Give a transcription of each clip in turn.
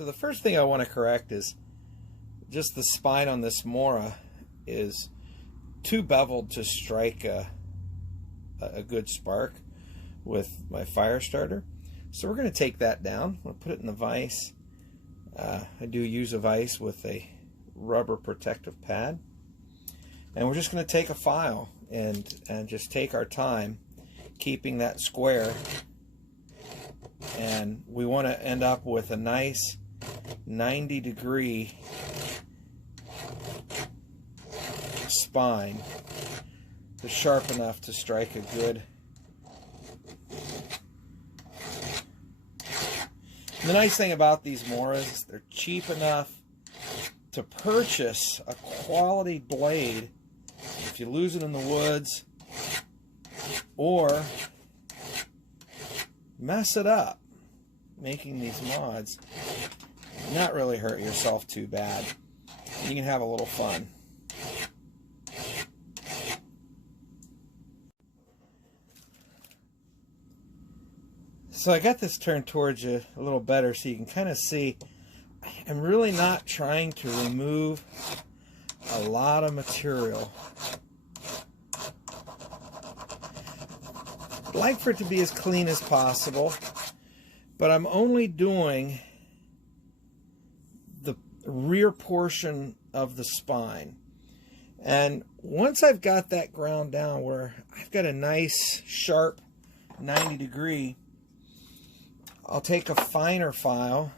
So the first thing I want to correct is just the spine on this Mora is too beveled to strike a good spark with my fire starter. So we're going to take that down. We'll put it in the vise. I do use a vise with a rubber protective pad. And we're just going to take a file and just take our time keeping that square. And we want to end up with a nice 90-degree spine that's sharp enough to strike a good. The nice thing about these Moras is they're cheap enough to purchase a quality blade if you lose it in the woods or mess it up making these mods. Not really hurt yourself too bad. You can have a little fun. So I got this turned towards you a little better so you can kind of see I'm really not trying to remove a lot of material. I'd like for it to be as clean as possible, but I'm only doing the rear portion of the spine. And once I've got that ground down where I've got a nice sharp 90-degree, I'll take a finer file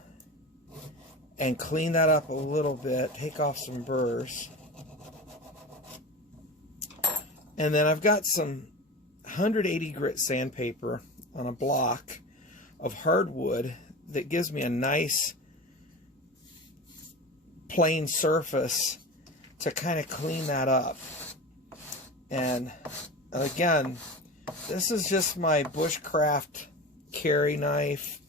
and clean that up a little bit, take off some burrs. And then I've got some 180 grit sandpaper on a block of hardwood that gives me a nice plain surface to kind of clean that up. And again, this is just my Bushcraft carry knife.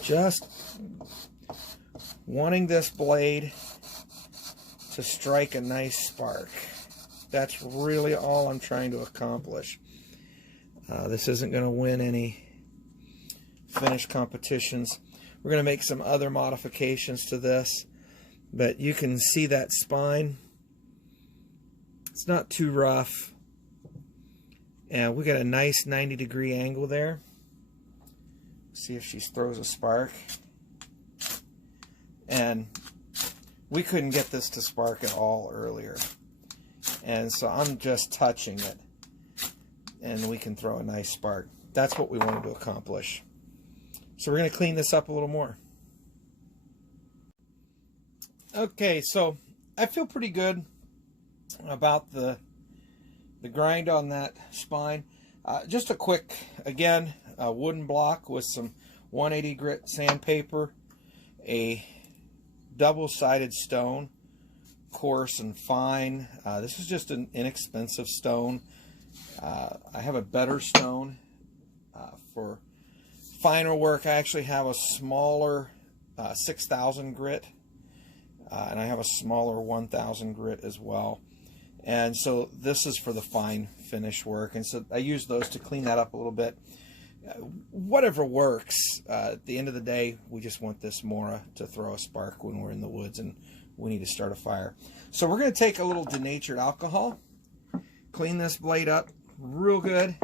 Just wanting this blade to strike a nice spark. That's really all I'm trying to accomplish. This isn't going to win any finish competitions. We're going to make some other modifications to this, but you can see that spine. It's not too rough. And we got a nice 90-degree angle there. See if she throws a spark. And we couldn't get this to spark at all earlier. And so I'm just touching it. And we can throw a nice spark. That's what we wanted to accomplish. So we're going to clean this up a little more. Okay, so I feel pretty good about the grind on that spine. Just a quick, again, a wooden block with some 180 grit sandpaper, a double-sided stone, coarse and fine. This is just an inexpensive stone. I have a better stone for finer work. I actually have a smaller 6,000 grit, and I have a smaller 1,000 grit as well. And so this is for the fine finish work, and so I use those to clean that up a little bit. Whatever works. At the end of the day, we just want this Mora to throw a spark when we're in the woods and we need to start a fire. So we're going to take a little denatured alcohol, clean this blade up real good,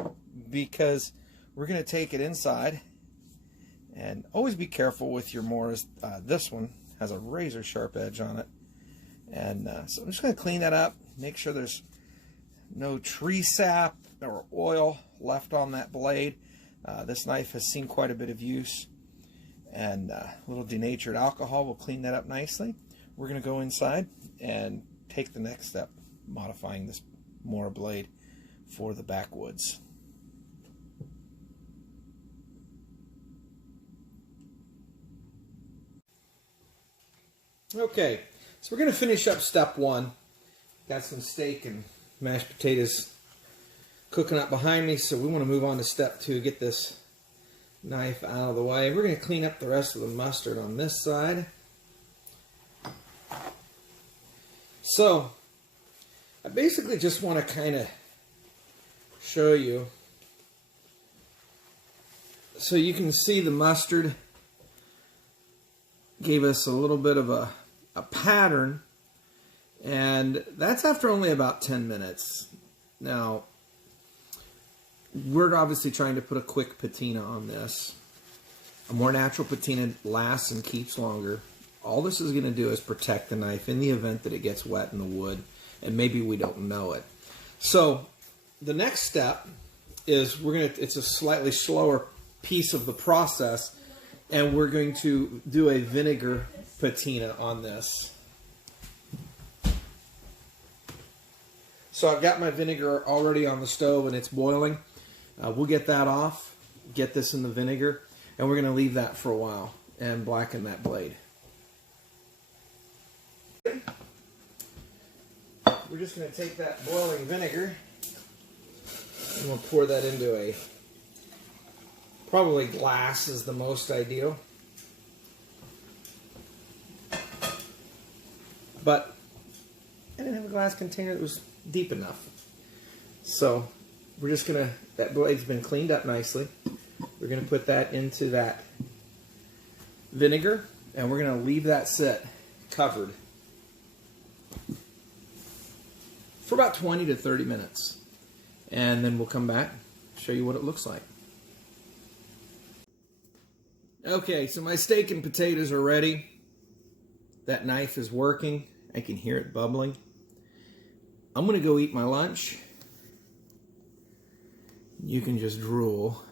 because we're going to take it inside. And always be careful with your Moras. This one has a razor sharp edge on it. And so I'm just going to clean that up, make sure there's no tree sap or oil left on that blade. This knife has seen quite a bit of use, and a little denatured alcohol will clean that up nicely. We're going to go inside and take the next step, modifying this Mora blade for the backwoods. Okay, so we're going to finish up step one. Got some steak and mashed potatoes cooking up behind me, so we want to move on to step two, get this knife out of the way. We're going to clean up the rest of the mustard on this side. So I basically just want to kind of show you so you can see the mustard gave us a little bit of a pattern, and that's after only about 10 minutes. Now, we're obviously trying to put a quick patina on this. A more natural patina lasts and keeps longer. All this is going to do is protect the knife in the event that it gets wet in the wood, and maybe we don't know it. So the next step is it's a slightly slower piece of the process, and we're going to do a vinegar patina on this. So I've got my vinegar already on the stove and it's boiling. We'll get that off, get this in the vinegar, and we're going to leave that for a while and blacken that blade. We're just going to take that boiling vinegar and we'll pour that into probably glass is the most ideal. But I didn't have a glass container that was deep enough. So we're just going to, that blade's been cleaned up nicely. We're going to put that into that vinegar and we're going to leave that sit covered for about 20 to 30 minutes. And then we'll come back, show you what it looks like. Okay, so my steak and potatoes are ready. That knife is working. I can hear it bubbling. I'm going to go eat my lunch. You can just drool,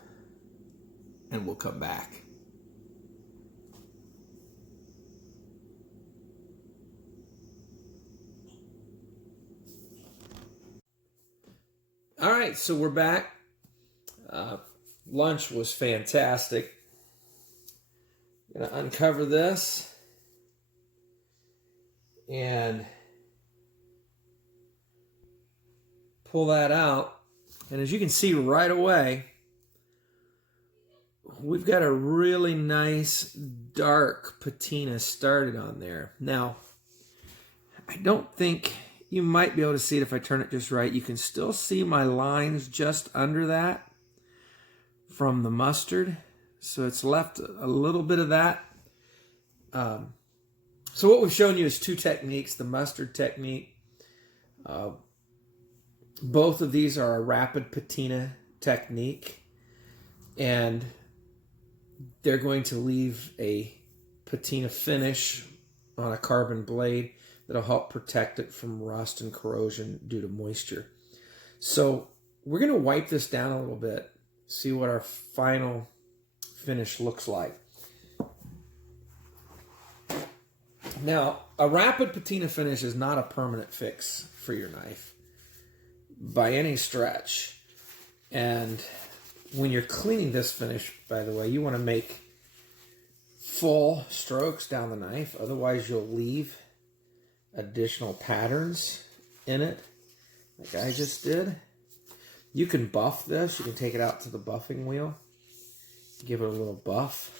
and we'll come back. All right, so we're back. Lunch was fantastic. I'm going to uncover this and pull that out. And as you can see right away, we've got a really nice dark patina started on there. Now, I don't think you might be able to see it if I turn it just right. You can still see my lines just under that from the mustard. So it's left a little bit of that. So what we've shown you is two techniques, the mustard technique. Both of these are a rapid patina technique, and they're going to leave a patina finish on a carbon blade that'll help protect it from rust and corrosion due to moisture. So we're going to wipe this down a little bit, see what our final finish looks like. Now, a rapid patina finish is not a permanent fix for your knife by any stretch. And when you're cleaning this finish, by the way, you want to make full strokes down the knife. Otherwise, you'll leave additional patterns in it, like I just did. You can buff this. You can take it out to the buffing wheel, give it a little buff.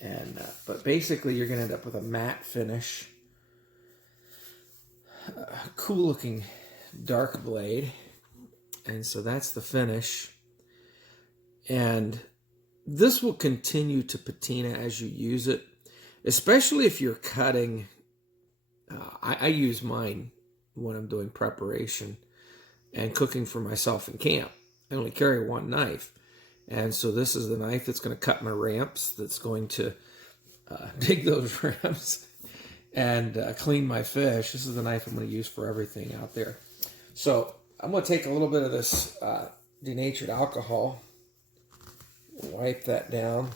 And but basically, you're going to end up with a matte finish, a cool looking dark blade. And so that's the finish. And this will continue to patina as you use it, especially if you're cutting. I use mine when I'm doing preparation and cooking for myself in camp. I only carry one knife. And so this is the knife that's going to cut my ramps, that's going to dig those ramps and clean my fish. This is the knife I'm going to use for everything out there. So I'm going to take a little bit of this denatured alcohol, wipe that down.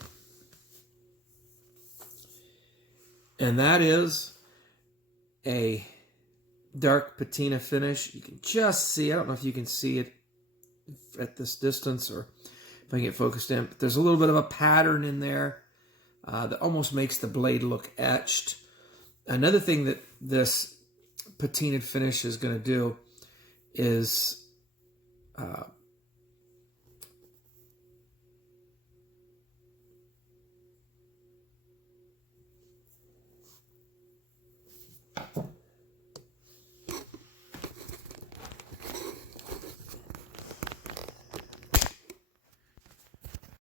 And that is a dark patina finish. You can just see, I don't know if you can see it at this distance or if I can get focused in, but there's a little bit of a pattern in there that almost makes the blade look etched. Another thing that this patinaed finish is going to do is